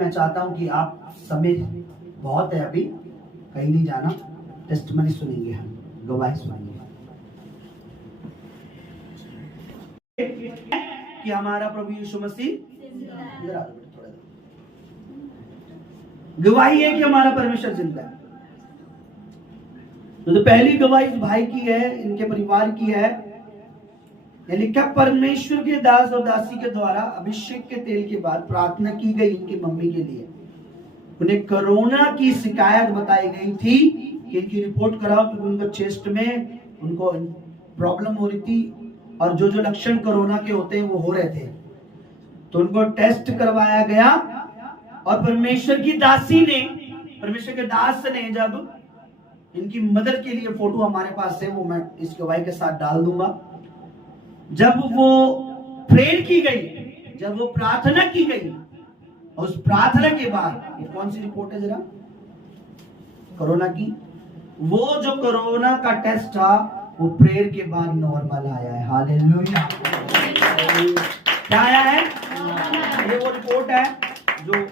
मैं चाहता हूं कि आप समय बहुत है, अभी कहीं नहीं जाना, टेस्टमनी सुनेंगे, हम गवाही सुनेंगे कि हमारा प्रभु यीशु मसीह गवाही है कि हमारा परमेश्वर जिंदा है। तो पहली गवाही इस भाई की है, इनके परिवार की है, यानी क्या परमेश्वर के दास और दासी के द्वारा अभिषेक के तेल के बाद प्रार्थना की गई इनकी मम्मी के लिए। उन्हें कोरोना की शिकायत बताई गई थी कि इनकी रिपोर्ट कराओ, क्योंकि उनको चेस्ट में उनको प्रॉब्लम हो रही थी और जो जो लक्षण कोरोना के होते हैं वो हो रहे थे। तो उनको टेस्ट करवाया गया और परमेश्वर की दासी ने, परमेश्वर के दास ने जब इनकी मदर के लिए, फोटो हमारे पास है, वो मैं इस गवाही के साथ डाल दूंगा, जब वो प्रेयर की गई, जब वो प्रार्थना की गई, उस प्रार्थना के बाद, ये कौन सी रिपोर्ट है जरा, कोरोना की, वो जो कोरोना का टेस्ट था वो प्रेयर के बाद नॉर्मल आया है। हालेलुया। क्या आया है? ये वो रिपोर्ट है जो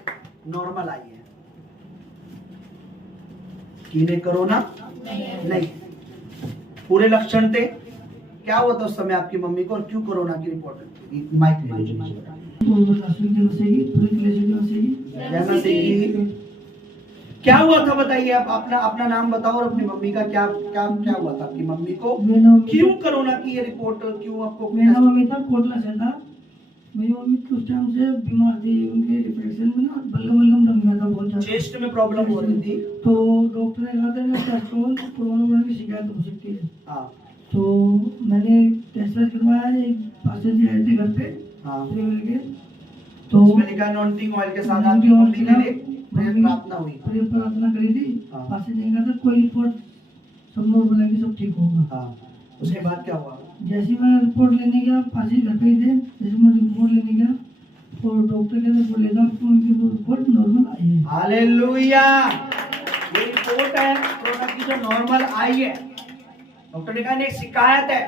नॉर्मल आई है कि इन्हें कोरोना नहीं, पूरे लक्षण थे। क्या हुआ था उस समय आपकी मम्मी को और क्यों कोरोना की रिपोर्ट? माइक ले लीजिए। क्या हुआ था बताइए, आप अपना नाम बताओ और अपनी मम्मी का क्या हुआ था आपकी मम्मी को, क्यों कोरोना की ये रिपोर्ट, क्यों आपको? मेरा मम्मी था कोटला से था, मेरी मम्मी कुछ टाइम से बीमार थी, उनके डिप्रेशन में ना बलगम दम गया था, बहुत ज्यादा चेस्ट में प्रॉब्लम हो रही थी। तो डॉक्टर ने कहा था टेस्ट कोरोना की शिकायत हो सकती है। हाँ। तो मैंने टेस्ट करवाया, एक पास आए थे घर पे। हाँ। तो उसमें लिखा अनॉइंटिंग ऑयल के साथ आपकी मम्मी ने प्रार्थना हुई, प्रार्थना करी थी। हाँ। पास नहीं कहा था कोई रिपोर्ट सब नॉर्मल है कि सब ठीक होगा। हाँ। उसके बाद क्या हुआ? जैसे मैं रिपोर्ट लेने गया, पासी घर पे ही थे, जैसे मैं रिपोर्ट लेने गया तो डॉक्टर के रिपोर्ट ले जाओ तो उनकी रिपोर्ट नॉर्मल आई है। हालेलुया। ये रिपोर्ट है कोरोना की जो नॉर्मल आई है। डॉक्टर ने कहा एक शिकायत है,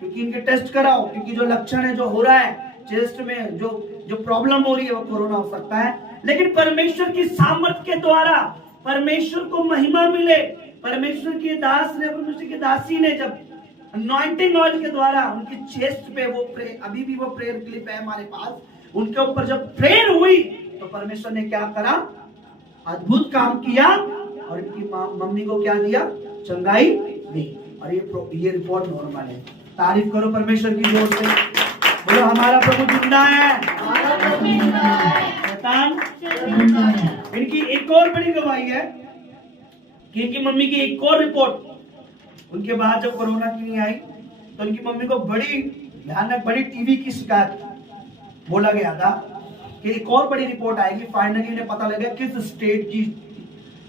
क्योंकि इनके टेस्ट कराओ, क्योंकि जो लक्षण है, जो हो रहा है चेस्ट में, जो प्रॉब्लम हो रही है वो कोरोना हो सकता है। लेकिन परमेश्वर की सामर्थ के द्वारा परमेश्वर को महिमा मिले, परमेश्वर के दास ने, परमेश्वर की दासी ने जब अनॉइंटिंग ऑयल के द्वारा उनकी चेस्ट पे, वो अभी भी वो प्रेयर क्लिप है हमारे पास, उनके ऊपर जब प्रेयर हुई तो परमेश्वर ने क्या करा? अद्भुत काम किया और इनकी मम्मी को क्या दिया? चंगाई दी। और ये रिपोर्ट नॉर्मल है। तारीफ करो परमेश्वर की जोर से, बोलो हमारा प्रभु जिंदा है। शैतान इनकी एक और बड़ी गवाही है कि इनकी मम्मी की एक और रिपोर्ट, उनके बाद जब कोरोना की नहीं आई तो इनकी मम्मी को बड़ी भयानक, बड़ी टीबी की शिकायत बोला गया था कि एक और बड़ी रिपोर्ट आएगी। फाइनली इन्हें पता लगा किस स्टेट की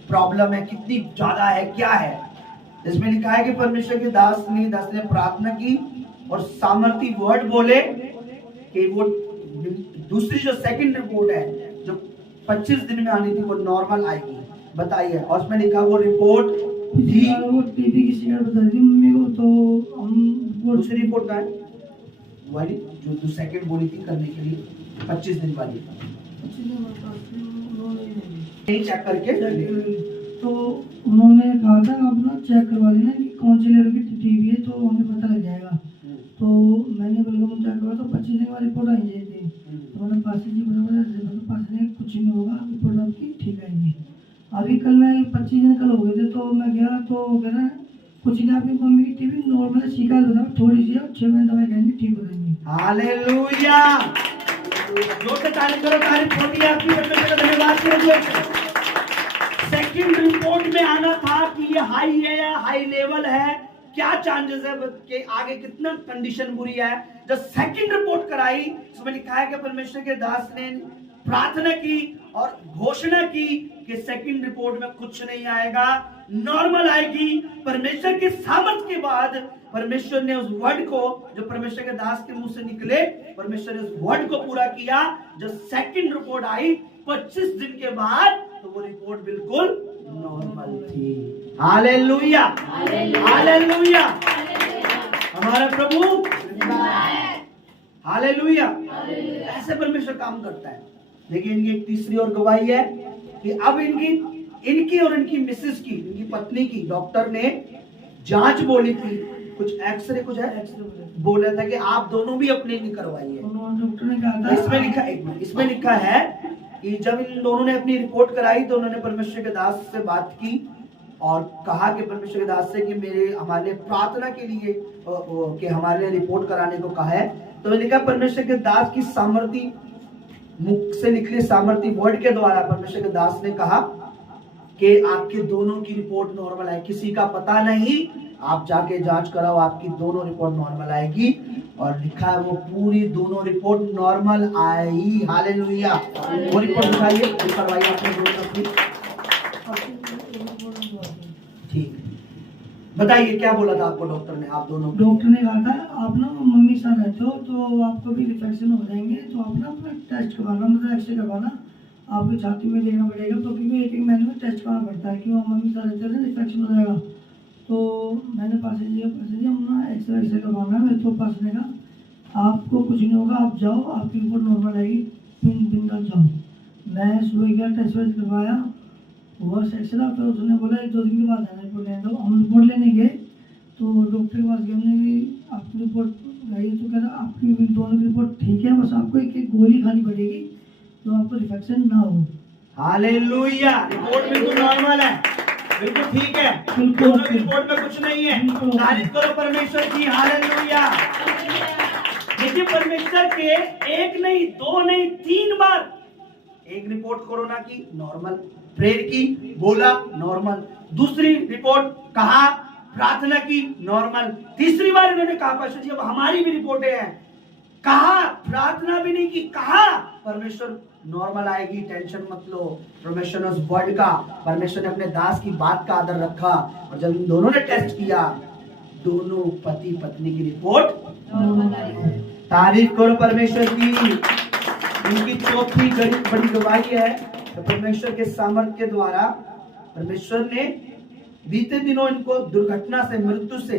प्रॉब्लम है, कितनी ज्यादा है, क्या है। इसमें लिखा है कि परमेश्वर के दास ने प्रार्थना की और सामर्थी वर्ड बोले कि वो दूसरी जो सेकंड रिपोर्ट है, जो 25 दिन में आनी थी, वो नॉर्मल आएगी। बताइए। और उसमें लिखा वो रिपोर्ट थी, वो टीबी की शिकायत बता दी मम्मी को। तो हम दूसरी रिपोर्ट का है वाली जो सेकंड बोली थी करने के लिए, 25 दिन वाली, चेक करके। तो उन्होंने कहा था अपना चेक करवा लेना कि कौन सी लेवल की टीबी है, तो हमें पता लग जाएगा। तो मैंने बलगम चेक करवा तो 25 दिन वाली रिपोर्ट आई थी। तो मैंने पासी जी बता पासी ने कुछ नहीं होगा, रिपोर्ट आपकी ठीक आएगी। अभी कल मैं 25 दिन कल हो गए थे, तो मैं गया तो कह रहा कुछ नहीं, आपकी मम्मी की टीबी नॉर्मल शिकायत होता है, थोड़ी सी 6 महीने दवाई खाएंगे ठीक हो जाएंगी। हालेलुया। जोर से तारीफ करो, तारीफ होती है आपकी, परमेश्वर का धन्यवाद करो। सेकंड रिपोर्ट में आना था कि ये हाई है या हाई लेवल है, क्या चांसेस है कि आगे कितना कंडीशन बुरी है। जब सेकंड रिपोर्ट कराई, उसमें लिखा है कि परमेश्वर के दास ने प्रार्थना की और घोषणा की कि सेकंड रिपोर्ट में कुछ नहीं आएगा, नॉर्मल आएगी। परमेश्वर के सामर्थ के बाद परमेश्वर ने उस वर्ड को, जो परमेश्वर के दास के मुंह से निकले, परमेश्वर ने उस वर्ड को पूरा किया। जब सेकंड रिपोर्ट आई 25 दिन के बाद, तो वो रिपोर्ट बिल्कुल नॉर्मल थी। Hallelujah, hallelujah. हमारा प्रभु, हालेलुया। ऐसे परमेश्वर काम करता है। देखिए इनकी एक तीसरी और गवाही है कि अब इनकी और इनकी मिसेस की, इनकी पत्नी की डॉक्टर ने जांच बोली थी, कुछ एक्सरे कुछ है, बोला था कि आप दोनों भी अपने लिए करवाइए। डॉक्टर ने कहा था, इसमें लिखा, एक मिनट, इसमें लिखा है कि जब इन दोनों ने अपनी रिपोर्ट कराई तो उन्होंने परमेश्वर के दास से बात की और कहा कि परमेश्वर के दास से कि हमारे लिए प्रार्थना के लिए कि हमारे लिए रिपोर्ट कराने को कहा है। तो मैंने कहा परमेश्वर के दास की सामर्थ्य, मुख से निकले सामर्थ्य वर्ड के द्वारा परमेश्वर के दास ने कहा कि आपके दोनों की रिपोर्ट नॉर्मल है, किसी का पता नहीं, आप जाके जांच कराओ, आपकी दोनों रिपोर्ट नॉर्मल आएगी। और लिखा है वो पूरी दोनों रिपोर्ट नॉर्मल आई। हालेलुया। वो रिपोर्ट दिखाइए, करवाइए आपने दोनों अपनी। ठीक, बताइए क्या बोला था आपको डॉक्टर ने, आप दोनों? डॉक्टर ने कहा था आप ना मम्मी साथ रहते हो तो आपको भी इन्फेक्शन हो जाएंगे, तो आप ना अपना टेस्ट करवाना, मतलब एक्सरे करवाना, आपकी छाती में देखना पड़ेगा, तो क्योंकि एक महीने में टेस्ट करना पड़ता है कि वो मम्मी साथ रहते हैं इन्फेक्शन हो जाएगा। तो मैंने पास अपना एक्सरे करवाना है। तो पास ने कहा आपको कुछ नहीं होगा, आप जाओ, आपकी रिपोर्ट नॉर्मल आएगी, बिंदास जाओ। मैं सुबह गया, टेस्ट वेस्ट करवाया, हुआ एक्सरा, फिर उसने बोला 1-2 दिन के बाद आना रिपोर्ट लेने। तो हम रिपोर्ट लेने गए तो डॉक्टर के पास गए, कि आपकी रिपोर्ट आई, तो कह रहा आपकी दोनों की रिपोर्ट ठीक है, बस आपको एक गोली खानी पड़ेगी तो आपको इन्फेक्शन ना हो। हालेलुया। रिपोर्ट बिल्कुल नॉर्मल है, बिल्कुल ठीक है, बिल्कुल दोनों की रिपोर्ट में कुछ नहीं है। तारीफ करो परमेश्वर की। हालेलुया। देखिए परमेश्वर के एक नहीं, 2 नहीं, 3 बार, एक रिपोर्ट कोरोना की नॉर्मल, प्रेयर की बोला नॉर्मल, दूसरी रिपोर्ट कहा प्रार्थना की नॉर्मल, तीसरी बार इन्होंने कहा पास्टर जी अब हमारी भी रिपोर्टें हैं, कहा प्रार्थना भी नहीं की, कहा परमेश्वर नॉर्मल आएगी, टेंशन मत लो। परमेश्वर ने उस वर्ड का, परमेश्वर ने अपने दास की बात का आदर रखा। और जब इन दोनों ने टेस्ट किया, दोनों पति पत्नी की रिपोर्ट, तारीफ करो परमेश्वर की। इनकी चौथी बड़ी गवाही है तो परमेश्वर के सामर्थ्य के द्वारा परमेश्वर ने बीते दिनों इनको दुर्घटना से, मृत्यु से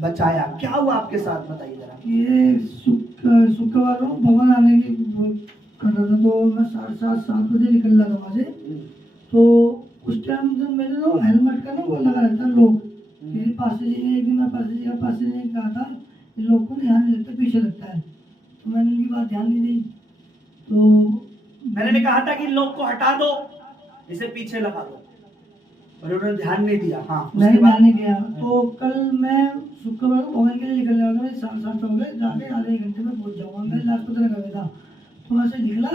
बचाया। क्या हुआ आपके साथ, बताइए जरा। ये शुक्रवार को भवन आने की कर रहा था, तो मैं 7:30 बजे निकल रहा था वहाँ से। तो उस टाइम जब मैंने तो हेलमेट का ना वो लगा रहता है लोग, मेरे पास से एक दिन मैं पास से कहा था इन लोग को ध्यान नहीं लगता, पीछे लगता है, तो मैंने उनकी बात ध्यान नहीं दी। तो मैंने कहा था कि लोग को हटा दो, इसे पीछे लगा दो, और उन्होंने ध्यान नहीं दिया। हाँ, मैंने ध्यान नहीं दिया। तो कल मैं शुक्रवार को भवन के लिए निकल रहा था, 7:30 हो गए, जाके आधे घंटे में पहुंच जाऊंगा। मैं लाजपत नगर में था, तो वहाँ से निकला,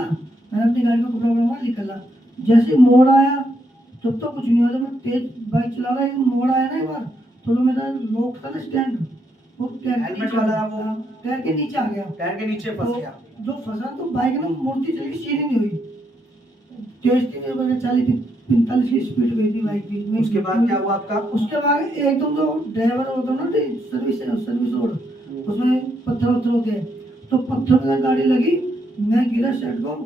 मैंने अपनी गाड़ी में कपड़ा वपड़ा निकला, जैसे मोड़ आया तब तो कुछ नहीं हुआ, मैं तेज बाइक चला रहा, मोड़ आया ना एक बार, तो मेरा लॉक था ना स्टैंड, वो हेलमेट वाला वो टायर के नीचे आ गया, टायर के नीचे फंस गया। जो फंसा तो बाइक ना मुड़ती चली, सीधी नहीं हुई, तेज थी, 40-45 की स्पीड गई थी बाइक की। उसके बाद क्या हुआ आपका? उसके बाद एकदम जो ड्राइवर होता ना सर्विस रोड, उसमें पत्थर होते हैं, तो पत्थर में गाड़ी लगी, मैं गिरा सेट को,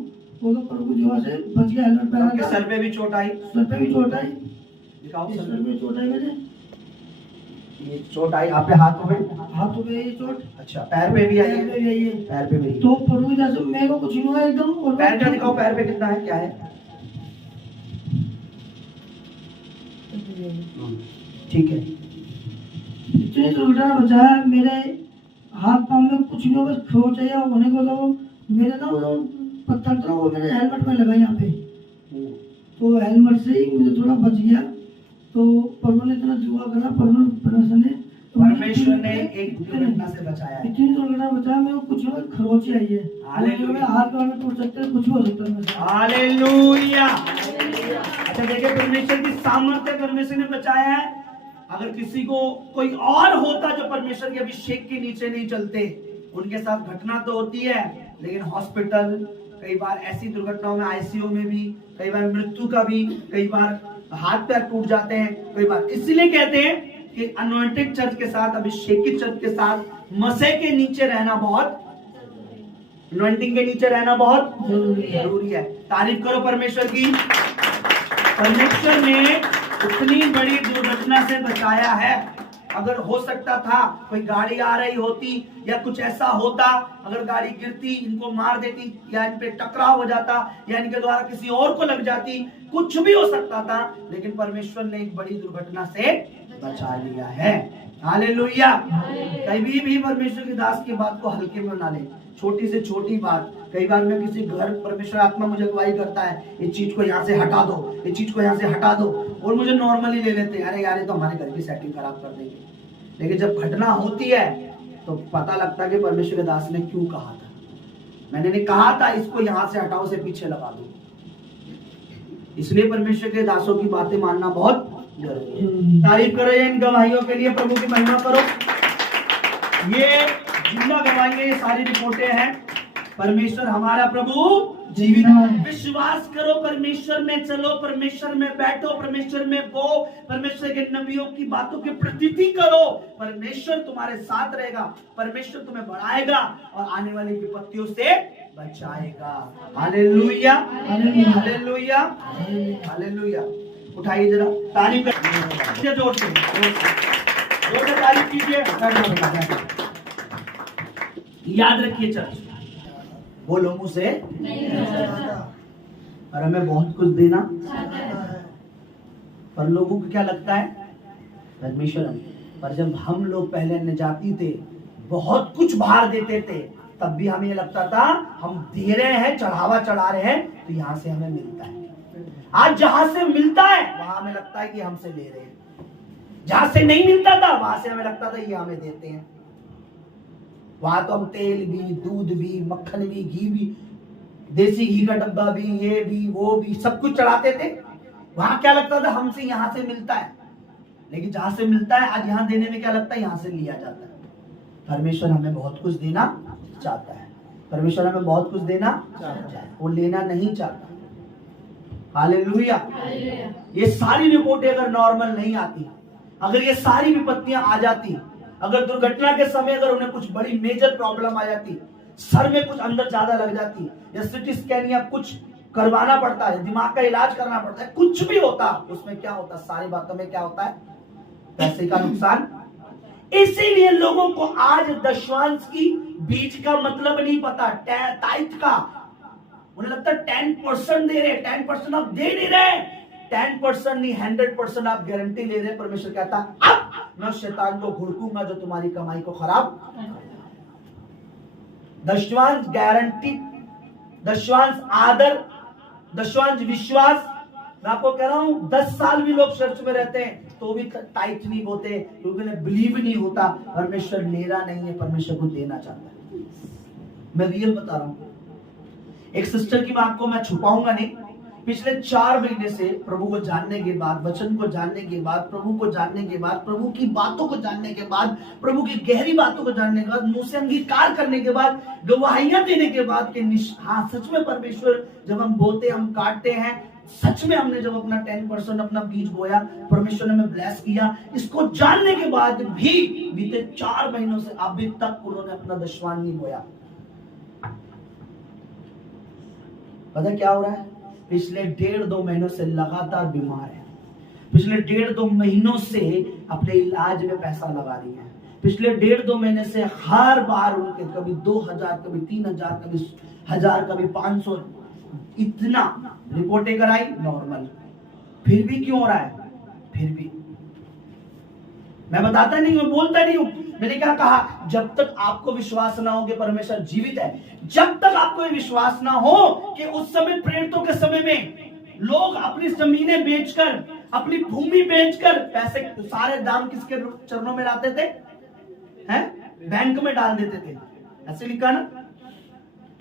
वो तो प्रभु जीवा से बच गया, हेलमेट पहना था। सर पे भी चोट आई? सर पे भी चोट आई, दिखाओ सर पे चोट आई मेरे, ये चोट आई आपके हाथों में? हाथों पे ये चोट। अच्छा, पैर पे भी आई है? पैर पे भी। तो प्रभु की तरफ से मेरे को कुछ नहीं हुआ एकदम। और पैर का दिखाओ, पैर पे कितना है, क्या है? ठीक है। इतनी दुर्घटना बचा है, मेरे हाथ पाँव में कुछ नहीं हुआ, बस खरोच है होने को, तो मेरे ना वो पत्थर था वो मेरे हेलमेट में लगा यहाँ पे, तो हेलमेट से ही मुझे थोड़ा बच गया। तो प्रभु ने इतना दुआ करा, परमेश्वर ने एक दुर्घटना से बचाया, इतनी दुर्घटना बचाया, मेरे को कुछ नहीं, खरोच आई है, हाथ पाँव में टूट सकते हैं, कुछ भी हो सकता है। हालेलुया। अच्छा देखिए, परमेश्वर की सामर्थ्य परमेश्वर ने बचाया है। अगर किसी को कोई और होता जो परमेश्वर के अभिषेक के नीचे नहीं चलते, उनके साथ घटना तो होती है, लेकिन हॉस्पिटल, कई बार ऐसी दुर्घटनाओं में आईसीयू में भी, कई बार मृत्यु का भी, कई बार हाथ पैर टूट जाते हैं, कई बार। इसलिए कहते हैं कि अनॉइंटेड चर्च के साथ, अभिषेकित चर्च के साथ, मसीह के नीचे रहना बहुत, अनॉइंटिंग के नीचे रहना बहुत जरूरी है। तारीफ करो परमेश्वर की। परमेश्वर ने इतनी बड़ी दुर्घटना से बचाया है। अगर हो सकता था कोई गाड़ी आ रही होती या कुछ ऐसा होता, अगर गाड़ी गिरती इनको मार देती या इन पे टकराव हो जाता या इनके द्वारा किसी और को लग जाती, कुछ भी हो सकता था, लेकिन परमेश्वर ने एक बड़ी दुर्घटना से बचा लिया है। हालेलुया। कभी भी परमेश्वर के दास की बात को हल्के में ना ले। छोटी से छोटी बात, कई बार मैं किसी घर, परमेश्वर आत्मा मुझे अगुवाई करता है, इस चीज को यहाँ से हटा दो, इस चीज को यहाँ से हटा दो, और मुझे नॉर्मली ले लेते हैं, अरे यार ये तो हमारे घर की सेटिंग खराब कर देंगे। लेकिन जब घटना होती है तो पता लगता है कि परमेश्वर के दास ने क्यों कहा था। मैंने नहीं कहा था इसको यहाँ से हटाओ, से पीछे लगा दो। इसलिए परमेश्वर के दासों की बातें मानना बहुत जरूरी है। तारीफ करो इन गवाहियों के लिए, प्रभु की महिमा करो। ये जिंदा गवाही, ये सारी रिपोर्टें हैं। परमेश्वर हमारा प्रभु जीवित है। विश्वास करो, परमेश्वर में चलो, परमेश्वर में बैठो, परमेश्वर में बो, परमेश्वर के नबियों की बातों की प्रतीति करो। परमेश्वर तुम्हारे साथ रहेगा, परमेश्वर तुम्हें बढ़ाएगा और आने वाली विपत्तियों से बचाएगा। Hallelujah, hallelujah, hallelujah. उठाइए जरा, तारीफ कीजिए, जोर से तारीफ कीजिए। याद रखिए चर्च, बोलो मुंह से, और हमें बहुत कुछ देना, पर लोगों को क्या लगता है परमेश्वर हम, पर जब हम लोग पहले अन्य जाति थे, बहुत कुछ भार देते थे, तब भी हमें लगता था हम दे रहे हैं, चढ़ावा चढ़ा रहे हैं, तो यहाँ से हमें मिलता है। आज जहां से मिलता है वहां हमें लगता है कि हमसे ले रहे हैं, जहां से नहीं मिलता था वहां से हमें लगता था ये हमें देते हैं। वहां तो हम तेल भी, दूध भी, मक्खन भी, घी भी, देसी घी का डब्बा भी, ये भी, वो भी, सब कुछ चढ़ाते थे। वहां क्या लगता था हमसे यहाँ से मिलता है, लेकिन जहां से मिलता है आज यहाँ देने में क्या लगता है यहाँ से लिया जाता है। परमेश्वर हमें बहुत कुछ देना चाहता है, परमेश्वर हमें बहुत कुछ देना चाहता है, वो लेना नहीं चाहता। हालेलुया। ये सारी रिपोर्टें अगर नॉर्मल नहीं आती, अगर ये सारी विपत्तियां आ जाती, अगर दुर्घटना के समय अगर उन्हें कुछ बड़ी मेजर प्रॉब्लम आ जाती, सर में कुछ अंदर ज्यादा लग जाती, या सिटी स्कैन या कुछ करवाना पड़ता है, दिमाग का इलाज करना पड़ता है, कुछ भी होता, उसमें क्या होता, सारी बातों में क्या होता है, पैसे का नुकसान। इसीलिए लोगों को आज दशवांश की बीज का मतलब नहीं पता, टाइथ का। उन्हें लगता है 10% दे रहे, 10% आप दे नहीं रहे, 10% नहीं 100% आप गारंटी ले रहे। परमेश्वर कहता अब मैं शैतान को घुड़कूंगा जो तुम्हारी कमाई को खराब। दशवांश गारंटी, दशवांश आदर, दशवांश विश्वास। मैं आपको कह रहा हूं 10 साल भी लोग चर्च में रहते हैं तो भी टाइट नहीं होते, क्योंकि उन्हें बिलीव नहीं होता परमेश्वर ले रहा नहीं है, परमेश्वर को देना चाहता है। मैं रियल बता रहा हूं। एक सिस्टर की बात को मैं छुपाऊंगा नहीं, पिछले 4 महीने से प्रभु को जानने के बाद, वचन को जानने के बाद, प्रभु को जानने के बाद, प्रभु की बातों को जानने के बाद, प्रभु की गहरी बातों को जानने के बाद, मुंह से अंगीकार करने के बाद, गवाहियां देने के बाद कि हाँ सच में परमेश्वर जब हम बोते, हम काटते हैं, सच में हमने जब अपना 10% अपना बीज बोया, परमेश्वर ने हमें ब्लेस किया, इसको जानने के बाद भी बीते 4 महीनों से अभी तक उन्होंने अपना दशवान नहीं बोया। पता क्या हो रहा है? पिछले 1.5-2 महीनों से लगातार बीमार है, पिछले 1.5-2 महीनों से अपने इलाज में पैसा लगा रही है, पिछले 1.5-2 महीने से हर बार उनके कभी 2000, कभी 3000, कभी 1000, कभी 500, इतना रिपोर्टें कराई नॉर्मल, फिर भी क्यों हो रहा है? फिर भी मैं बताता नहीं हूं, बोलता नहीं हूं। मैंने क्या कहा? जब तक आपको विश्वास ना हो कि परमेश्वर जीवित है, जब तक आपको विश्वास ना हो कि उस समय प्रेरितों के समय में लोग अपनी जमीनें बेचकर, अपनी भूमि बेचकर पैसे, सारे दाम किसके चरणों में लाते थे? हैं? बैंक में डाल देते थे। ऐसे लिखा ना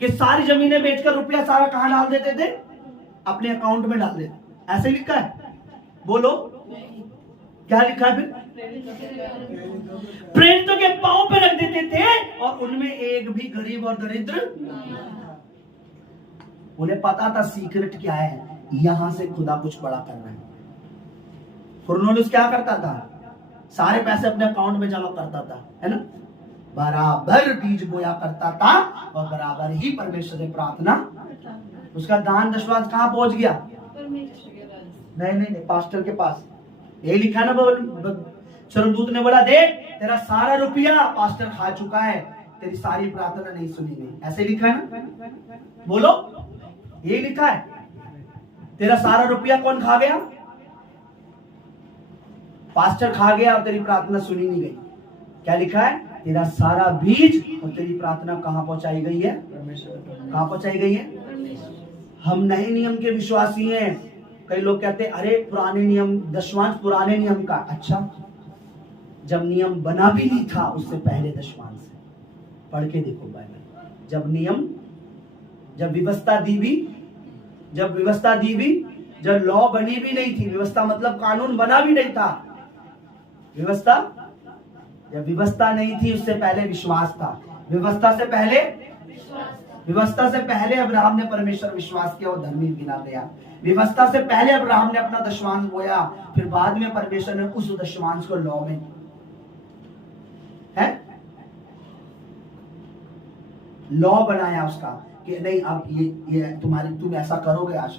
कि सारी जमीनें बेचकर रुपया सारा कहां डाल देते थे? अपने अकाउंट में डाल देते। ऐसे लिखा है? बोलो क्या लिखा है? फिर प्रेरितों के पांव पे रख देते थे और उनमें एक भी गरीब और दरिद्र। उन्हें पता था सीक्रेट क्या है, यहां से खुदा कुछ बड़ा करना है। कुरनेलियुस क्या करता था? सारे पैसे अपने अकाउंट में जमा करता था, है ना? बराबर बीज बोया करता था और बराबर ही परमेश्वर से प्रार्थना। उसका दान दशवांश कहां पहुंच गया? नहीं, पास्टर के पास। यही लिखा ना स्वर्गदूत ने बोला, देख तेरा सारा रुपया पास्टर खा चुका है, तेरी सारी प्रार्थना नहीं सुनी गई। ऐसे लिखा है ना, बोलो, ये लिखा है। तेरा सारा रुपया कौन खा गया? पास्टर खा गया और तेरी प्रार्थना सुनी नहीं गई। क्या लिखा है? तेरा सारा बीज और तेरी प्रार्थना कहां पहुंचाई गई है? कहां पहुंचाई गई है? हम नए नियम के विश्वासी हैं। कई लोग कहते हैं, अरे पुराने नियम, दशमांश पुराने नियम का। अच्छा, जब नियम बना भी नहीं था उससे पहले दशमांश है। पढ़ के देखो बाइबल। जब व्यवस्था दी भी, जब लॉ बनी भी नहीं थी, व्यवस्था मतलब कानून बना भी नहीं था, जब व्यवस्था नहीं थी उससे पहले विश्वास था। व्यवस्था से पहले अब्राहम ने परमेश्वर विश्वास किया, वो धर्मी गिना गया। व्यवस्था से पहले अब्राहम ने अपना दशमांश बोया, फिर बाद में परमेश्वर ने उस दशमांश को लॉ में है लॉ बनाया उसका कि नहीं, अब ये तुम ऐसा करोगे आज।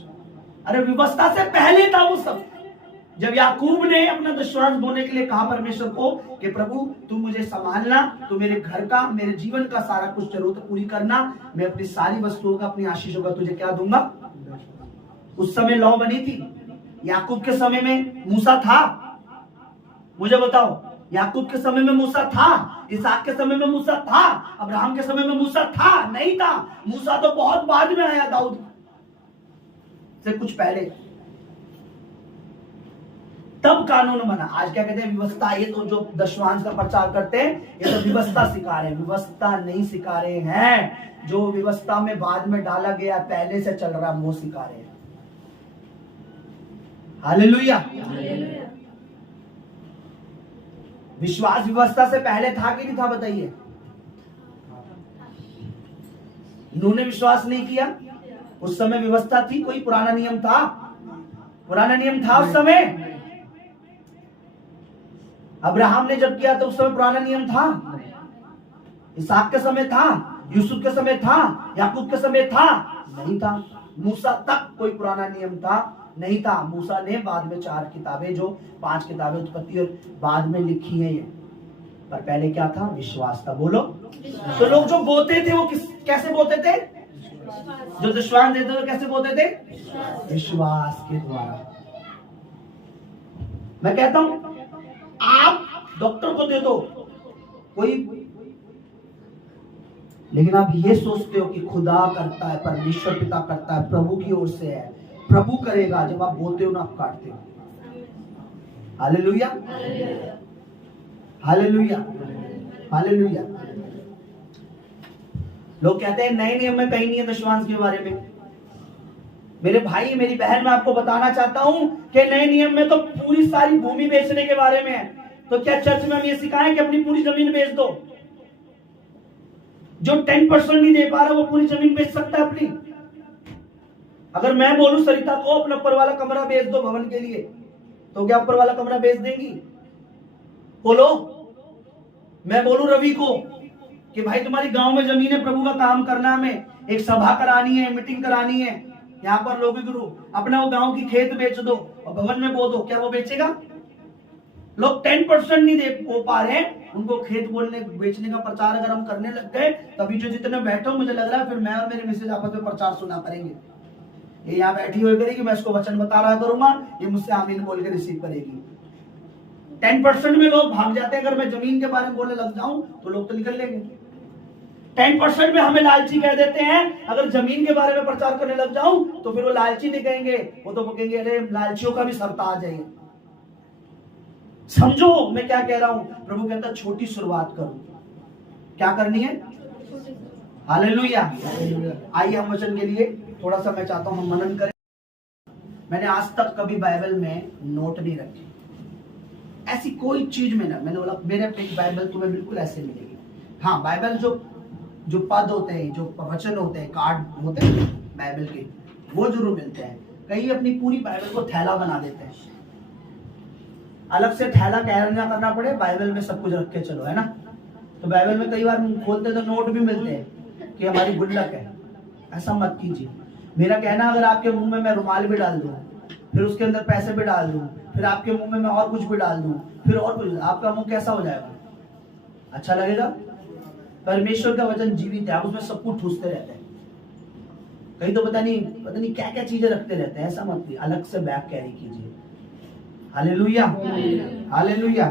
अरे व्यवस्था से पहले था वो सब। जब याकूब ने अपना दशमांश बोने के लिए कहा परमेश्वर को कि प्रभु तू मुझे संभालना, तू मेरे घर का, मेरे जीवन का सारा कुछ जरूरत पूरी करना, मैं अपनी सारी वस्तुओं का, अपनी आशीषों का तुझे क्या दूंगा। उस समय लॉ बनी थी। याकूब के समय में मूसा था? मुझे बताओ, याकूब के समय में मूसा था? इसहाक के समय में मूसा था? अब्राहम के समय में मूसा था? नहीं था। मूसा तो बहुत बाद में आया, दाऊद से कुछ पहले, तब कानून बना। आज क्या कहते हैं? व्यवस्था। ये तो जो दशमांश का प्रचार करते हैं, ये तो व्यवस्था सिखा रहे हैं। व्यवस्था नहीं सिखा रहे हैं, जो व्यवस्था में बाद में डाला गया, पहले से चल रहा, वो सिखा रहे हैं। हालेलुया। विश्वास व्यवस्था से पहले था कि नहीं था? बताइए। नूह ने विश्वास नहीं किया, उस समय व्यवस्था थी? कोई पुराना नियम था? उस समय। अब्राहम ने जब किया तो उस समय पुराना नियम था? इसहाक के समय था? यूसुफ के समय था? याकूब के समय था? नहीं था। मूसा तक कोई पुराना नियम था? नहीं था। मूसा ने बाद में 4 किताबें, जो 5 किताबें उत्पत्ति और बाद में लिखी है ये, पर पहले क्या था? विश्वास था। बोलो। तो लोग जो बोते थे वो कैसे बोते थे? जो दशमांश देते थे कैसे बोते थे? विश्वास के द्वारा। मैं कहता हूं, आप डॉक्टर को दे दो कोई, लेकिन आप ये सोचते हो कि खुदा करता है, परमेश्वर पिता करता है, प्रभु की ओर से है, प्रभु करेगा। जब आप बोलते हो ना, आप काटते हो। Hallelujah, hallelujah, hallelujah. लोग कहते हैं नए नियम में कहीं नहीं है दशमांश के बारे में। मेरे भाई, मेरी बहन, मैं आपको बताना चाहता हूं कि नए नियम में तो पूरी सारी भूमि बेचने के बारे में है। तो क्या चर्च में हम ये सिखाएं कि अपनी पूरी जमीन बेच दो? जो 10% नहीं दे पा रहा वो पूरी जमीन बेच सकता है अपनी। अगर मैं बोलूं सरिता को अपना ऊपर वाला कमरा बेच दो भवन के लिए, तो क्या ऊपर वाला कमरा बेच देंगी? बोलो। मैं बोलूं रवि को कि भाई तुम्हारी गांव में जमीन है, प्रभु का काम करना, हमें एक सभा करानी है, मीटिंग करानी है, यहाँ पर लोग गुरु अपना वो गांव की खेत बेच दो और भवन में बो दो, क्या वो बेचेगा? लोग 10% नहीं दे पा रहे हैं, उनको खेत बोलने बेचने का प्रचार अगर हम करने लग गए, तभी जो जितने बैठो, मुझे लग रहा है फिर मैं और मेरे मिसेज आपस में प्रचार सुना करेंगे। ये यहाँ बैठी हुई करेगी, मैं इसको वचन बता रहा करूंगा, ये मुझसे आमीन बोल के रिसीव करेगी। 10% में लोग भाग जाते हैं। अगर मैं जमीन के बारे में बोलने लग जाऊं तो लोग तो निकल लेंगे। 10% में हमें लालची कह देते हैं। अगर जमीन के बारे में प्रचार करने लग जाऊं तो फिर वो लालची नहीं कहेंगे, वो तो कहेंगे अरे लालचियों का भी सरताज है। समझो मैं क्या कह रहा हूं? प्रभु कहता है छोटी शुरुआत करो। क्या करनी है? हालेलुया। आइए हम वचन के लिए थोड़ा सा, मैं चाहता हूं हम मनन करें। मैंने आज तक कभी बाइबल में नोट नहीं रखे, ऐसी कोई चीज में ना। मैंने बोला मेरे बाइबल तुम्हें बिल्कुल ऐसे मिलेगी। हाँ, बाइबल जो पद होते हैं, जो वचन होते हैं, कार्ड होते हैं बाइबल के, वो जरूर मिलते हैं। कई अपनी पूरी बाइबल को थैला बना देते हैं, अलग से थैला कैरी ना करना पड़े, बाइबल में सब कुछ रख के चलो, है ना। तो बाइबल में कई बार खोलते तो नोट भी मिलते हैं कि हमारी गुल्लक है। ऐसा मत कीजिए। मेरा कहना, अगर आपके मुंह में मैं रुमाल भी डाल दूं फिर उसके अंदर पैसे भी डाल दूं, फिर आपके मुंह में मैं और कुछ भी डाल दूं, फिर और कुछ, आपका मुंह कैसा हो जाएगा? अच्छा लगेगा? परमेश्वर का वचन जीवित है, आप उसमें सब कुछ ठूसते रहते हैं। कहीं तो पता नहीं क्या क्या चीजें रखते रहते हैं, ऐसा मत, अलग से बैग कैरी कीजिए। Hallelujah, hallelujah.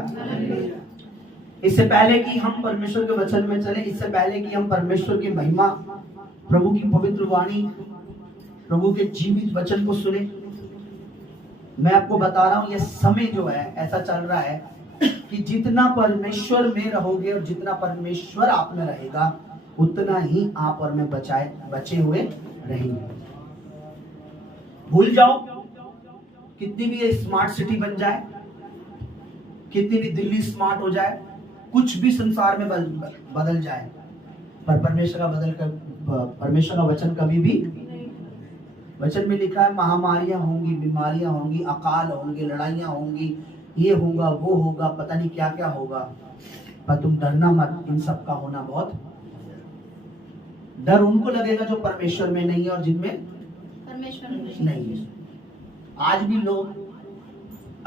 इससे पहले कि हम परमेश्वर के वचन में चले, इससे पहले कि हम परमेश्वर की महिमा, प्रभु की पवित्र वाणी, प्रभु के जीवित वचन को सुने, मैं आपको बता रहा हूं, यह समय जो है ऐसा चल रहा है कि जितना परमेश्वर में रहोगे और जितना परमेश्वर आप में रहेगा, उतना ही आप और मैं बचे हुए रहेंगे। भूल जाओ कितनी भी ये स्मार्ट सिटी बन जाए, कितनी भी दिल्ली स्मार्ट हो जाए, कुछ भी संसार में बदल जाए, पर परमेश्वर का वचन कभी भी, वचन में लिखा है महामारियां होंगी, बीमारियां होंगी, अकाल होंगे, लड़ाइयां होंगी, ये होगा वो होगा, पता नहीं क्या क्या होगा, पर तुम डरना मत, इन सब का होना बहुत। डर उनको लगेगा जो परमेश्वर में नहीं है और जिनमें परमेश्वर नहीं है। आज भी लोग,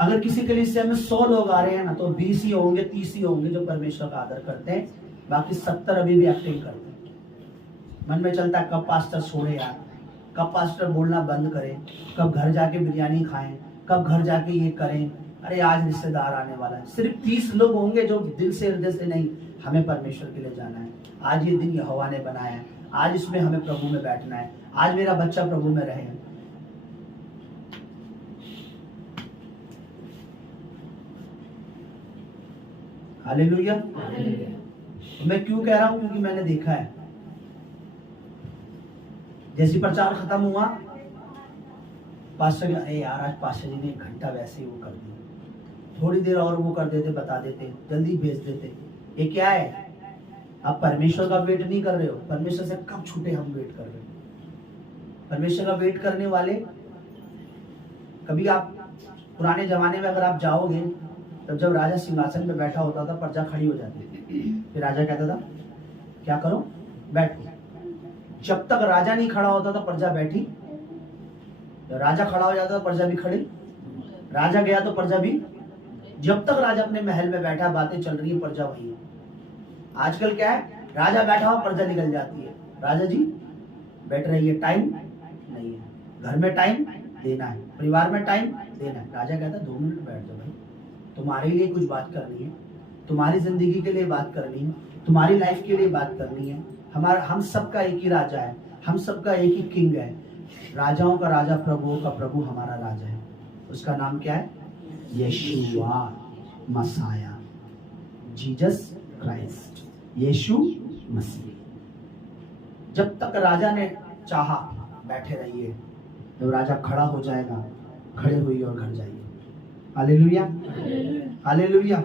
अगर किसी कलीसिया में 100 लोग आ रहे हैं ना, तो 20 ही होंगे, 30 ही होंगे जो परमेश्वर का आदर करते हैं, बाकी 70 अभी भी एक्टिंग करते हैं। मन में चलता है कब पास्टर छोड़े यार, कब पास्टर बोलना बंद करें, कब घर जाके बिरयानी खाएं, कब घर जाके ये करें, अरे आज रिश्तेदार आने वाला है। सिर्फ 30 लोग होंगे जो दिल से, हृदय से, नहीं हमें परमेश्वर के लिए जाना है, आज ये दिन यहोवा ने बनाया है, आज इसमें हमें प्रभु में बैठना है, आज मेरा बच्चा प्रभु में रहे। हालेलुया। मैं क्यों कह रहा हूं? क्योंकि मैंने देखा है, जैसे प्रचार खत्म हुआ, पास्टर, अरे यार आज पास्टर जी ने 1 घंटा वैसे ही वो कर दिया, थोड़ी देर और वो कर देते, बता देते, जल्दी भेज देते। ये क्या है? आप परमेश्वर का वेट नहीं कर रहे हो। परमेश्वर से कब छूटे हम वेट कर रहे हो। परमेश्वर का वेट करने वाले, कभी आप पुराने जमाने में अगर आप जाओगे, तब जब राजा सिंहासन पे बैठा होता था, प्रजा खड़ी हो जाती थी, फिर राजा कहता था क्या करो, बैठो। जब तक राजा नहीं खड़ा होता था प्रजा बैठी, जब राजा खड़ा हो जाता था प्रजा भी खड़ी, राजा गया तो प्रजा भी, जब तक राजा अपने महल में बैठा, बातें चल रही है, प्रजा वही है। आजकल क्या है, राजा बैठा हो प्रजा निकल जाती है, राजा जी बैठ रही है, टाइम नहीं है, घर में टाइम देना है, परिवार में टाइम देना है। राजा कहता है 2 मिनट बैठ जाओ भाई, तुम्हारे लिए कुछ बात करनी है, तुम्हारी जिंदगी के लिए बात करनी है, तुम्हारी लाइफ के लिए बात करनी है। हम सबका एक ही राजा है, हम सबका एक ही किंग है, राजाओं का राजा, प्रभुओं का प्रभु हमारा राजा है। उसका नाम क्या है? यीशुआ मसाया, जीसस क्राइस्ट, यीशु मसीह। जब तक राजा ने चाहा बैठे रहिए, जब राजा खड़ा हो जाएगा, खड़े होइए और घर जाइए। Hallelujah, hallelujah.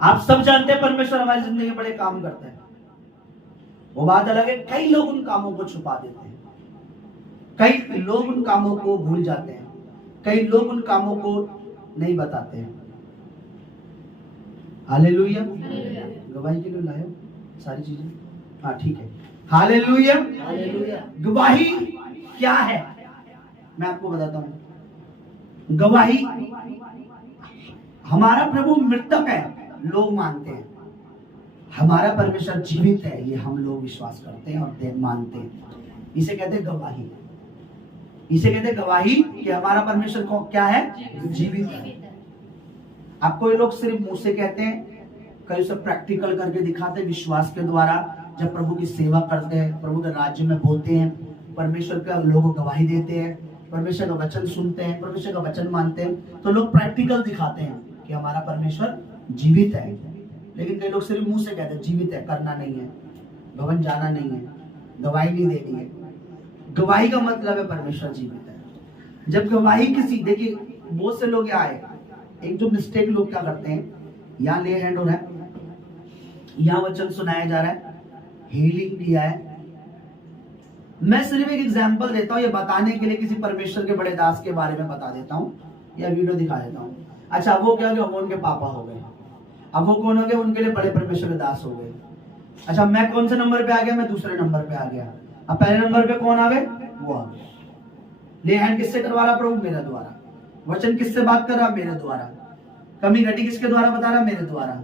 आप सब जानते हैं परमेश्वर हमारी जिंदगी में बड़े काम करते हैं, वो बात अलग है। कई लोग उन कामों को छुपा देते हैं, कई लोग उन कामों को भूल जाते हैं, कई लोग उन कामों को नहीं बताते हैं। हालेलुया। गवाही के लिए लाए सारी चीजें, हाँ ठीक है। हालेलुया, गवाही क्या है मैं आपको बताता हूं। गवाही, हमारा प्रभु मृतक है लोग मानते हैं, हमारा परमेश्वर जीवित है ये हम लोग विश्वास करते हैं और मानते हैं। इसे कहते हैं गवाही, इसे कहते हैं गवाही कि हमारा परमेश्वर को क्या है? जीवित है। आपको ये लोग सिर्फ मुंह से कहते हैं, कई उसे प्रैक्टिकल करके दिखाते हैं विश्वास के द्वारा। जब प्रभु की सेवा करते हैं, प्रभु के राज्य में बोलते हैं, परमेश्वर का लोगों को गवाही देते हैं, परमेश्वर का वचन सुनते हैं, परमेश्वर का वचन मानते हैं, तो लोग प्रैक्टिकल दिखाते हैं कि हमारा परमेश्वर जीवित है। लेकिन कई लोग सिर्फ मुंह से कहते हैं जीवित है, करना नहीं है, भवन जाना नहीं है, गवाही नहीं देनी है। गवाही का मतलब है परमेश्वर जीवित है। जब गवाही किसी, देखिए बहुत से लोग यहाँ आए, एक जो मिस्टेक लोग क्या करते हैं, यहाँ ले हैंड हो रहा है, यहाँ वचन सुनाया जा रहा है, हीलिंग दिया है। मैं सिर्फ एक एग्जांपल देता हूँ ये बताने के लिए, किसी परमेश्वर के बड़े दास के बारे में बता देता हूँ या वीडियो दिखा देता हूँ। अच्छा वो क्या, वो उनके पापा हो गए, अब वो कौन हो गए? उनके लिए बड़े परमेश्वर के दास हो गए। अच्छा मैं कौन से नंबर पे आ गया? मैं दूसरे नंबर पे आ गया। अब पहले नंबर पे कौन आ गए? वो आ गए। ले हैंड किससे करवा रहा प्रभु? मेरे द्वारा। वचन किससे बात कर रहा? मेरे द्वारा। कमी घटी किसके द्वारा बता रहा? मेरे द्वारा।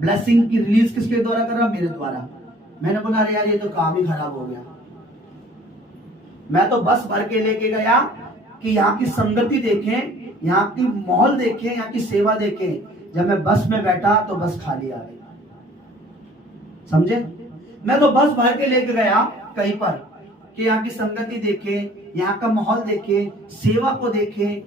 ब्लेसिंग की रिलीज किसके द्वारा कर रहा? मेरे द्वारा। मैंने बोला अरे यार ये तो काम ही खराब हो गया। मैं तो बस भर के लेके गया कि यहाँ की संगति देखें, यहाँ की माहौल देखें, यहाँ की सेवा देखें। जब मैं बस में बैठा तो बस खाली आ गई। समझे? मैं तो बस भर के लेके गया कहीं पर कि यहाँ की संगति देखें, यहाँ का माहौल देखें, सेवा को देखें,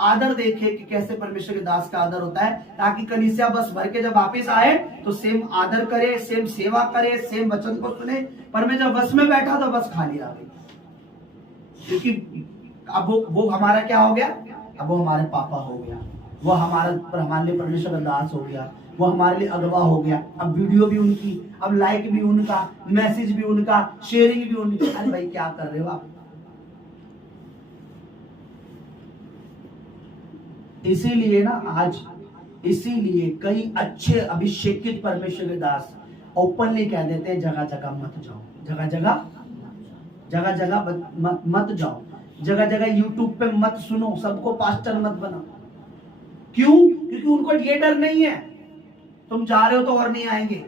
आदर देखे कि कैसे परमेश्वर के दास का आदर होता है, ताकि कलीसिया बस भर के जब वापस आए तो सेम आदर करे, सेम सेवा करे, सेम वचन को सुने। पर मैं जब बस में बैठा तो बस खाली आ गई, क्योंकि अब वो हमारा क्या हो गया? अब वो हमारे पापा हो गया, वो हमारे लिए परमेश्वर का दास हो गया, वो हमारे लिए अगवा हो गया। अब वीडियो भी उनकी, अब लाइक भी उनका, मैसेज भी उनका, शेयरिंग भी उनकी। अरे भाई क्या कर रहे हो आप? इसीलिए ना आज, इसीलिए कई अच्छे अभिषेकित परमेश्वर के दास ओपनली कह देते हैं जगह जगह मत जाओ, जगह जगह मत जाओ, जगह जगह यूट्यूब पे मत सुनो, सबको पास्टर मत बनाओ। क्यों? क्योंकि उनको ये डर नहीं है तुम जा रहे हो तो और नहीं आएंगे,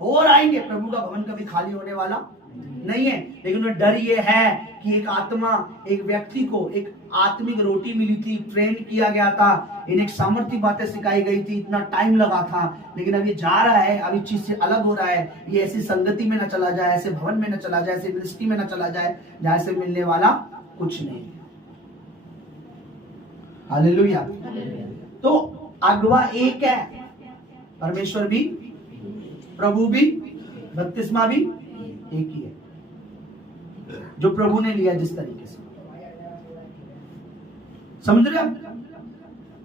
और आएंगे। प्रभु का भवन कभी खाली होने वाला नहीं है। लेकिन उन्हें डर ये है कि एक आत्मा, एक व्यक्ति को एक आत्मिक रोटी मिली थी, ट्रेन किया गया था, इन्हें सामर्थ्य बातें सिखाई गई थी, इतना टाइम लगा था, लेकिन अभी जा रहा है, अभी चीज से अलग हो रहा है। ये ऐसी संगति में न चला जाए, ऐसे भवन में न चला जाए, ऐसे मिनिस्ट्री में न चला जाए जहां से मिलने वाला कुछ नहीं है। हालेलुया। तो अगवा एक है, परमेश्वर भी, प्रभु भी, बपतिस्मा भी एक ही है, जो प्रभु ने लिया जिस तरीके से। समझ रहे आप?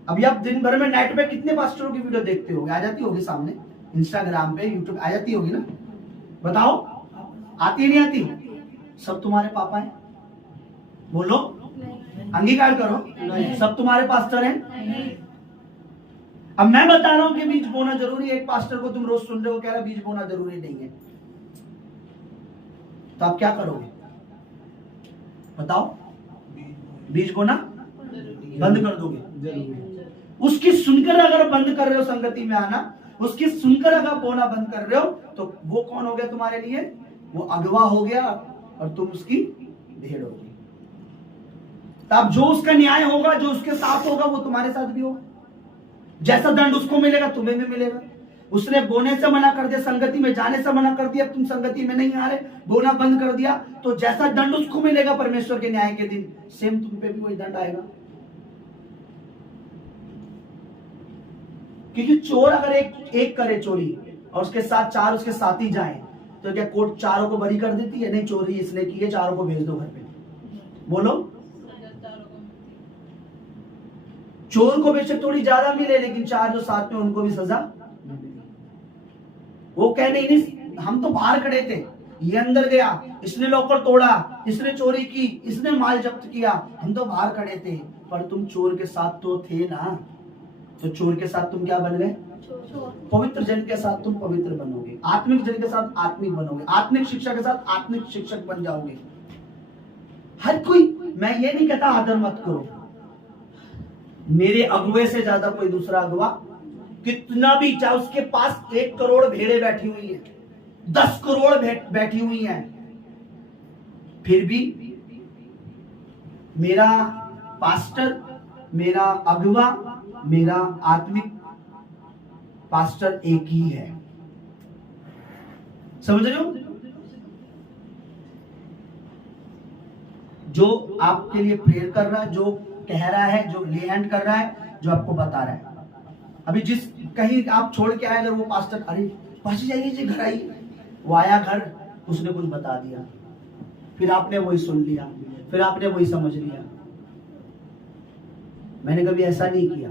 अभी आप दिन भर में नेट पे कितने पास्टरों की वीडियो देखते होगे? आ जाती होगी सामने, इंस्टाग्राम पे, यूट्यूब आ जाती होगी ना? बताओ, आती नहीं आती? सब तुम्हारे पापा हैं? बोलो, अंगीकार करो, सब तुम्हारे पास्टर हैं? अब मैं बता रहा हूं कि बीज बोना जरूरी है। एक पास्टर को तुम रोज सुन रहे हो कह रहा बीज बोना जरूरी नहीं है, तो आप क्या करोगे? बताओ, बीज बोना बंद कर दोगे? उसकी सुनकर अगर बंद कर रहे हो संगति में आना, उसकी सुनकर अगर बोना बंद कर रहे हो, तो वो कौन हो गया तुम्हारे लिए? वो अगवा हो गया और तुम उसकी भेड़ होगी। तब जो उसका न्याय होगा, जो उसके साथ होगा, वो तुम्हारे साथ भी होगा। जैसा दंड उसको मिलेगा तुम्हें भी मिलेगा। उसने बोने से मना कर दिया, संगति में जाने से मना कर दिया, तुम संगति में नहीं आ रहे, बोना बंद कर दिया, तो जैसा दंड उसको मिलेगा परमेश्वर के न्याय के दिन, सेम तुम पे भी वही दंड आएगा। क्योंकि चोर अगर एक करे चोरी और उसके साथ चार उसके साथ ही जाए, तो क्या कोर्ट चारों को बरी कर देती है? नहीं, चोरी इसने की है, चारों को भेज दो घर पे। बोलो, चोर को बेशक थोड़ी ज्यादा मिले, लेकिन चार जो साथ में उनको भी सजा। वो कह नहीं, हम तो बाहर खड़े थे, ये अंदर गया, इसने लॉकर तोड़ा, इसने चोरी की, इसने माल जब्त किया, हम तो बाहर खड़े थे। पर तुम चोर के साथ तो थे ना, तो चोर के साथ तुम क्या बन गए? पवित्र जन के साथ तुम पवित्र बनोगे, आत्मिक जन के साथ आत्मिक बनोगे, आत्मिक शिक्षा के साथ आत्मिक शिक्षक बन जाओगे। हर कोई, मैं ये नहीं कहता आदर मत करो, मेरे अगुवे से ज्यादा कोई दूसरा अगवा कितना भी, चाहे उसके पास 1 करोड़ भेड़े बैठी हुई है, 10 करोड़ बैठी हुई हैं, फिर भी मेरा पास्टर, मेरा अगवा, मेरा आत्मिक पास्टर एक ही है। समझ रहे हो? जो आपके लिए प्रेयर कर रहा है, जो कह रहा है, जो ले हैंड कर रहा है, जो आपको बता रहा है। अभी जिस कहीं आप छोड़ के आए, अगर वो पास्टर, अरे पास्टर जाइए जी घर आइए, वो आया घर, उसने कुछ बता दिया, फिर आपने वही सुन लिया, फिर आपने वही समझ लिया। मैंने कभी ऐसा नहीं किया।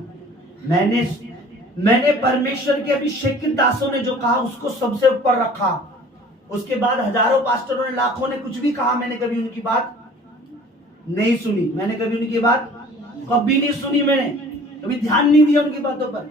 मैंने परमेश्वर के अभिषेकित दासों ने जो कहा उसको सबसे ऊपर रखा। उसके बाद हजारों पास्टरों ने, लाखों ने कुछ भी कहा, मैंने कभी उनकी बात नहीं सुनी। मैंने कभी उनकी बात कभी नहीं सुनी, मैंने कभी ध्यान नहीं दिया उनकी बातों पर।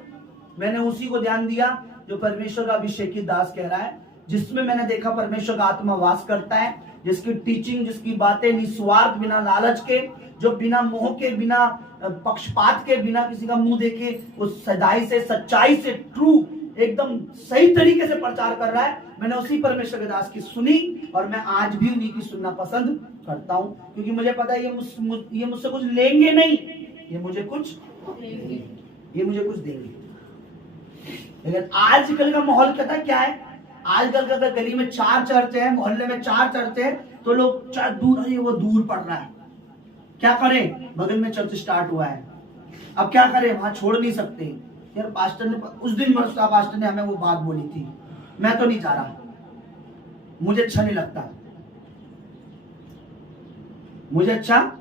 मैंने उसी को ध्यान दिया जो परमेश्वर का अभिषेकित दास कह रहा है, जिसमें मैंने देखा परमेश्वर का आत्मा वास करता है, जिसकी टीचिंग, जिसकी बातें निस्वार्थ, बिना लालच के, जो बिना मोह के, बिना पक्षपात के, बिना किसी का मुंह देखे, उस सदाई से, सच्चाई से, ट्रू एकदम सही तरीके से प्रचार कर रहा है। मैंने उसी परमेश्वर के दास की सुनी और मैं आज भी उन्हीं की सुनना पसंद करता हूं, क्योंकि मुझे पता है ये मुझसे कुछ लेंगे नहीं, ये मुझे कुछ देंगे। लेकिन आजकल का माहौल कहता क्या है, आजकल का अगर गली में 4 चर्च है, मोहल्ले में 4 चर्च है, तो लोग दूर है, वो दूर पड़ रहा है। क्या करें, बगल में चर्च स्टार्ट हुआ है, अब क्या करें, वहां छोड़ नहीं सकते यार। पास्टर ने उस दिन पास्टर ने हमें वो बात बोली थी, मैं तो नहीं जा रहा, मुझे अच्छा नहीं लगता, मुझे अच्छा।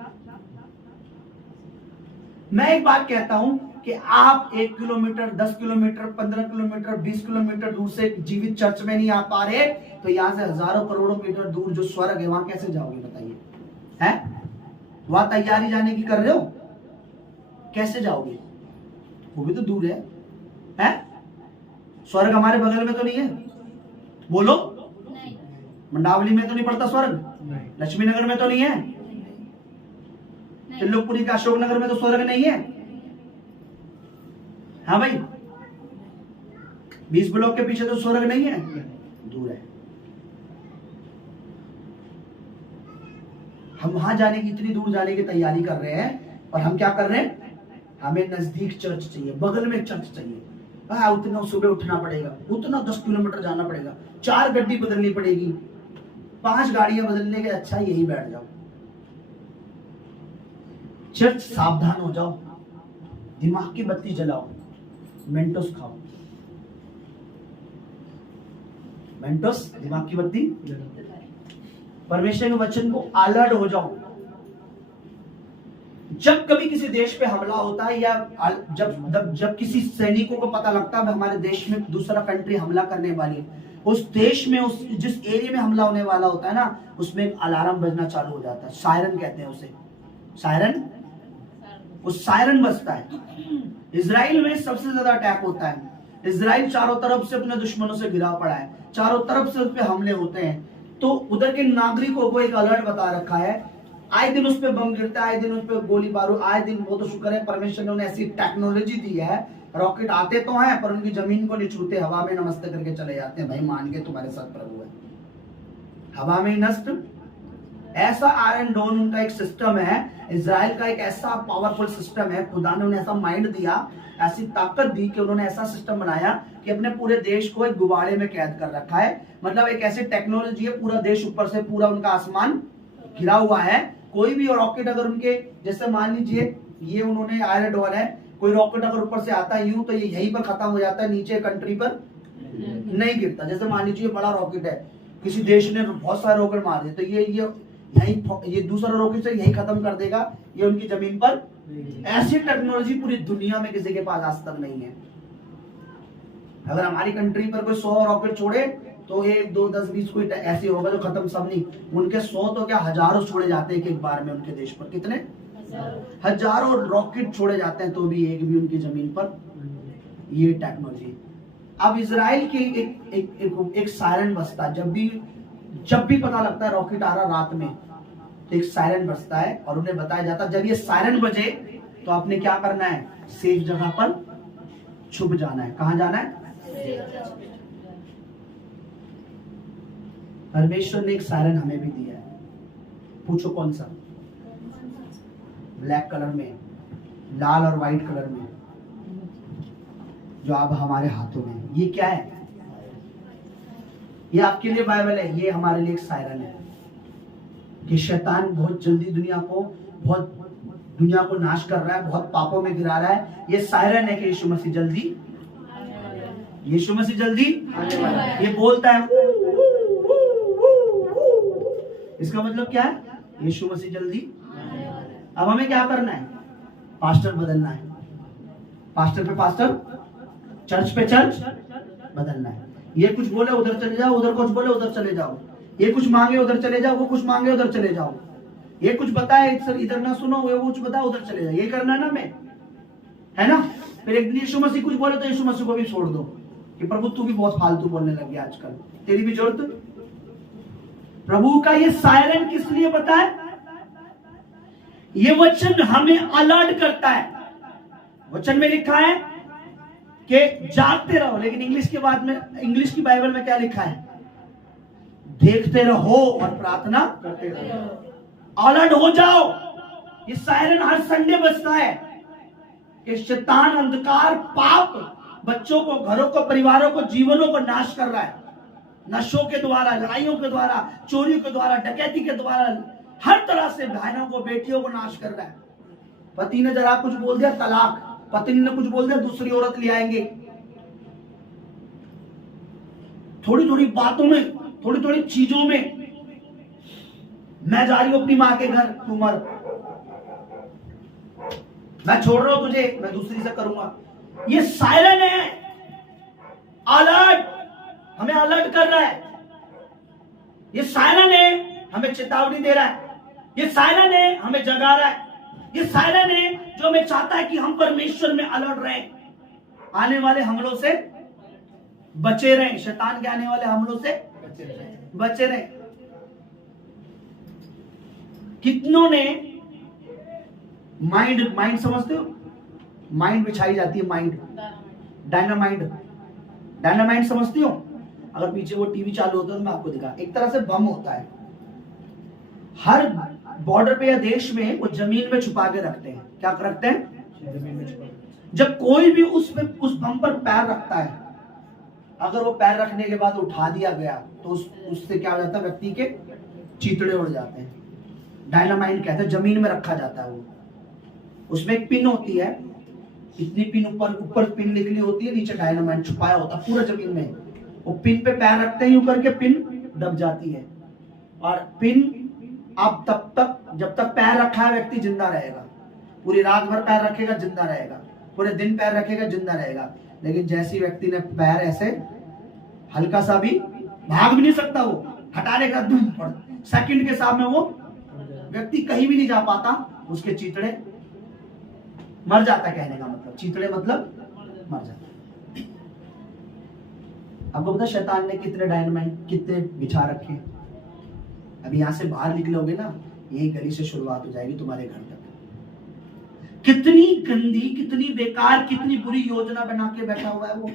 मैं एक बात कहता हूं कि आप 1 किलोमीटर, 10 किलोमीटर, 15 किलोमीटर, 20 किलोमीटर दूर से जीवित चर्च में नहीं आ पा रहे, तो यहां से हजारों करोड़ों मीटर दूर जो स्वर्ग है, वहां कैसे जाओगे बताइए? हैं? वहां तैयारी जाने की कर रहे हो, कैसे जाओगे? वो भी तो दूर है, हैं? स्वर्ग हमारे बगल में तो नहीं है, बोलो। मंडावली में तो नहीं पड़ता स्वर्ग, लक्ष्मी नगर में तो नहीं है, त्रिलोकपुरी का अशोक नगर में तो स्वर्ग नहीं है। हाँ भाई, 20 ब्लॉक के पीछे तो स्वर्ग नहीं है, दूर है। हम वहां जाने की, इतनी दूर जाने की तैयारी कर रहे हैं, और हम क्या कर रहे हैं, हमें नजदीक चर्च चाहिए, बगल में चर्च चाहिए। उतना सुबह उठना पड़ेगा, उतना 10 किलोमीटर जाना पड़ेगा, 4 गड्डी बदलनी पड़ेगी, 5 गाड़ियां बदलने के अच्छा यही बैठ जाओ। चर्च, सावधान हो जाओ, दिमाग की बत्ती जलाओ, मेंटोस खाओ, मेंटोस दिमाग की बत्ती, परमेश्वर के वचन को अलर्ट हो जाओ। जब कभी किसी देश पे हमला होता है, या जब किसी सैनिकों को पता लगता है हमारे देश में दूसरा कंट्री हमला करने वाली है, उस देश में, उस जिस एरिया में हमला होने वाला होता है ना, उसमें एक अलार्म बजना चालू हो जाता है, सायरन कहते हैं उसे, सायरन, उस सायरन बजता है। इजराइल में सबसे ज्यादा अटैक होता है, इजराइल चारों तरफ से अपने दुश्मनों से घिरा पड़ा है, चारों तरफ से उस पे हमले होते हैं, तो उधर के नागरिकों को एक अलर्ट बता रखा है, आए दिन उस पे बम गिरता है, आए दिन उस पे गोली बारूद, आए दिन। वो तो शुक्र है परमेश्वर ने उन्हें ऐसी टेक्नोलॉजी दी है, रॉकेट आते तो हैं पर उनकी जमीन को नहीं छूते, हवा में नमस्ते करके चले जाते हैं, भाई मान के तुम्हारे साथ प्रभु है, हवा में ही नष्ट। ऐसा आयरन डोम उनका एक सिस्टम है, इजराइल का एक ऐसा पावरफुल सिस्टम है, खुदा ने उन्हें ऐसा माइंड दिया, ऐसी ताकत दी कि उन्होंने ऐसा सिस्टम बनाया कि अपने पूरे देश को एक गुबारे में कैद कर रखा है। मतलब एक ऐसी टेक्नोलॉजी है, पूरा देश ऊपर से पूरा उनका आसमान घिरा हुआ है, कोई भी रॉकेट अगर उनके, जैसे मान लीजिए ये उन्होंने आयरन डोम है, कोई रॉकेट अगर ऊपर से आता है यूं, तो ये यहीं पर खत्म हो जाता है, नीचे कंट्री पर नहीं गिरता। जैसे मान लीजिए बड़ा रॉकेट है, किसी देश ने बहुत सारे रॉकेट मार दिए, तो ये दूसरा रॉकेट से यही खत्म कर देगा, ये उनकी जमीन पर। ऐसी टेक्नोलॉजी पूरी दुनिया में किसी के पास आज तक नहीं है। अगर हमारी कंट्री पर कोई 100 रॉकेट छोड़े तो 1, 2, 10, 20 कोई ऐसे होगा जो खत्म, सब नहीं, उनके 100 तो क्या हजारों छोड़े जाते हैं एक बार में उनके देश पर। कितने हजारों रॉकेट छोड़े जाते हैं, तो भी एक भी उनकी जमीन पर ये टेक्नोलॉजी। अब इजराइल की एक सायरन बजता है, जब भी पता लगता है रॉकेट आ रहा रात में, तो एक सायरन बजता है और उन्हें बताया जाता है जब ये सायरन बजे तो आपने क्या करना है, सेफ जगह पर छुप जाना है। कहां जाना है? परमेश्वर ने एक सायरन हमें भी दिया है, पूछो कौन सा? ब्लैक कलर में, लाल और व्हाइट कलर में, जो अब हमारे हाथों में। ये क्या है? ये आपके लिए बाइबल है, ये हमारे लिए एक सायरन है कि शैतान बहुत जल्दी दुनिया को नाश कर रहा है, बहुत पापों में गिरा रहा है। ये सायरन है कि यीशु मसीह जल्दी ये बोलता है। इसका मतलब क्या है? यीशु मसीह जल्दी। अब हमें क्या करना है? पास्टर बदलना है, पास्टर पे पास्टर, चर्च पे चर्च बदलना है। ये कुछ बोले उधर चले जाओ, उधर कुछ बोले उधर चले जाओ, ये कुछ मांगे उधर चले जाओ, वो कुछ मांगे उधर चले जाओ, ये कुछ बताए इधर ना सुनो, वो कुछ बताए उधर चले जाओ। ये करना है ना हमें, है ना? फिर एक दिन यीशु मसीह कुछ बोले तो यीशु मसीह को भी छोड़ दो कि प्रभु तू भी बहुत फालतू बोलने लग गया आजकल, तेरी भी जरूरत। प्रभु का ये सायरन किस लिए पता है? ये वचन हमें अलर्ट करता है। वचन में लिखा है कि जागते रहो, लेकिन इंग्लिश की बाइबल में क्या लिखा है? देखते रहो और प्रार्थना करते रहो। अलर्ट हो जाओ। ये सायरन हर संडे बजता है कि शैतान, अंधकार, पाप बच्चों को, घरों को, परिवारों को, जीवनों को नाश कर रहा है। नशों के द्वारा, लड़ाइयों के द्वारा, चोरियों के द्वारा, डकैती के द्वारा, हर तरह से बहनों को, बेटियों को नाश कर रहा है। पति ने जरा कुछ बोल दिया तलाक, पत्नी ने कुछ बोल दिया दूसरी औरत ले आएंगे। थोड़ी थोड़ी बातों में, थोड़ी थोड़ी चीजों में, मैं जा रही हूं अपनी मां के घर, तू मर, मैं छोड़ रहा हूं तुझे, मैं दूसरी से करूंगा। ये सायरन है, अलर्ट, हमें अलर्ट कर रहा है। ये सायरन है, हमें चेतावनी दे रहा है। ये सायरन है, हमें जगा रहा है। ये सायरन है जो हमें चाहता है कि हम परमेश्वर में अलर्ट रहें, आने वाले हमलों से बचे रहें, शैतान के आने वाले हमलों से बचे रहें। कितनों ने माइंड समझते हो? माइंड बिछाई जाती है, माइंड, डायनामाइट समझती हो? अगर पीछे वो टीवी चालू होता है तो मैं आपको दिखा, एक तरह से बम होता है। हर बॉर्डर पे या देश में वो जमीन में छुपा के रखते हैं। क्या रखते हैं? जमीन में छुपा। जब कोई भी उस बम पर पैर रखता है, अगर वो पैर रखने के बाद उठा दिया गया तो उससे क्या हो जाता है? व्यक्ति के चीतड़े उड़ जाते हैं। डायनामाइट कहते हैं, जमीन में रखा जाता है वो। उसमें एक पिन होती है, इतनी पिन ऊपर पिन निकली होती है, नीचे डायनामाइट छुपाया होता है पूरा जमीन में। वो पिन पे पैर रखते हैं, यूं करके पिन दब जाती है। और पिन अब तब तक, जब तक पैर रखा है व्यक्ति जिंदा रहेगा। पूरी रात भर पैर रखेगा, जिंदा रहेगा। पूरे दिन पैर रखेगा, जिंदा रहेगा। लेकिन जैसी व्यक्ति ने पैर ऐसे हल्का सा भी, भाग भी नहीं सकता वो, हटाने का सेकंड के सामने वो व्यक्ति कहीं भी नहीं जा पाता, उसके चीतड़े मर जाता। कहने का मतलब चीतड़े मतलब मर जाता। आपको पता शैतान ने कितने डायनामाइट कितने बिछा रखे? अभी यहां से बाहर निकलोगे ना, यही गली से शुरुआत हो जाएगी तुम्हारे घर तक। कितनी गंदी, कितनी बेकार, कितनी बुरी योजना बना के बैठा हुआ है वो।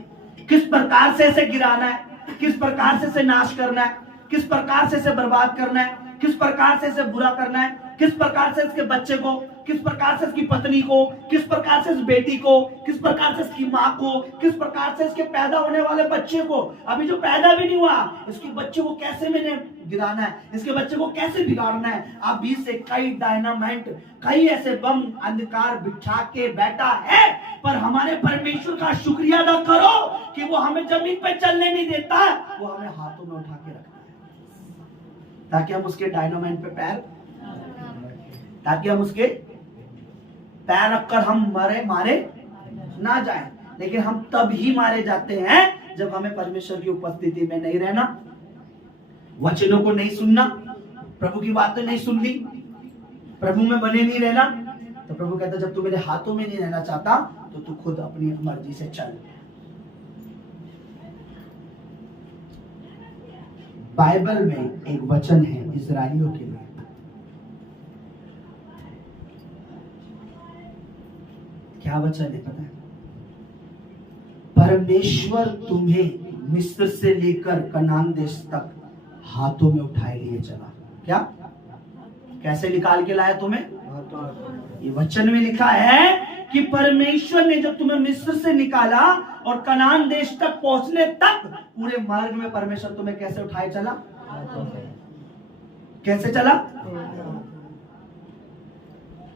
किस प्रकार से इसे गिराना है, किस प्रकार से इसे नाश करना है, किस प्रकार से इसे बर्बाद करना है, किस प्रकार से इसे बुरा करना है, किस प्रकार से इसके बच्चे को, किस प्रकार से इसकी पत्नी को, किस प्रकार से इस बेटी को, किस प्रकार से इसकी माँ को, किस प्रकार से इसके पैदा होने वाले बच्चे को, अभी जो पैदा भी नहीं हुआ, इसके बच्चे को कैसे मैंने गिराना है, इसके बच्चे को कैसे बिगाड़ना है। आप बीच से कई डायनामाइट, कई ऐसे बम अंधकार बिछा के बैठा है। पर हमारे परमेश्वर का शुक्रिया अदा करो कि वो हमें जमीन पे चलने नहीं देता, वो हमें हाथों में उठा के रखता है, ताकि हम उसके डायनामाइट पे पैर, ताकि हम उसके पैर रखकर हम मारे ना जाएं। लेकिन हम तब ही मारे जाते हैं जब हमें परमेश्वर की उपस्थिति में नहीं रहना, वचनों को नहीं सुनना, प्रभु की बातें नहीं सुननी, प्रभु में बने नहीं रहना। तो प्रभु कहता जब तू मेरे हाथों में नहीं रहना चाहता तो तू खुद अपनी मर्जी से चल। बाइबल में एक वचन है इस्राएलियों के लिए, क्या वचन है पता है? परमेश्वर तुम्हें मिस्र से लेकर कनान देश तक हाथों में उठाए लिए चला। क्या? कैसे निकाल के लाया तुम्हें? ये वचन में लिखा है कि परमेश्वर ने जब तुम्हें मिस्र से निकाला और कनान देश तक पहुंचने तक पूरे मार्ग में परमेश्वर तुम्हें कैसे उठाए चला? कैसे चला?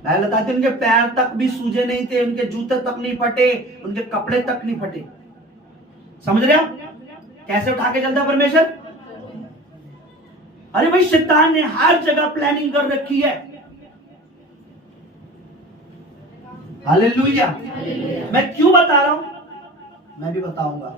बाइबल बताते उनके पैर तक भी सूजे नहीं थे, उनके जूते तक नहीं फटे, उनके कपड़े तक नहीं फटे। समझ रहे आप कैसे उठा के चलता परमेश्वर? अरे भाई शैतान ने हर जगह प्लानिंग कर रखी है। हालेलुया। मैं क्यों बता रहा हूं? मैं भी बताऊंगा।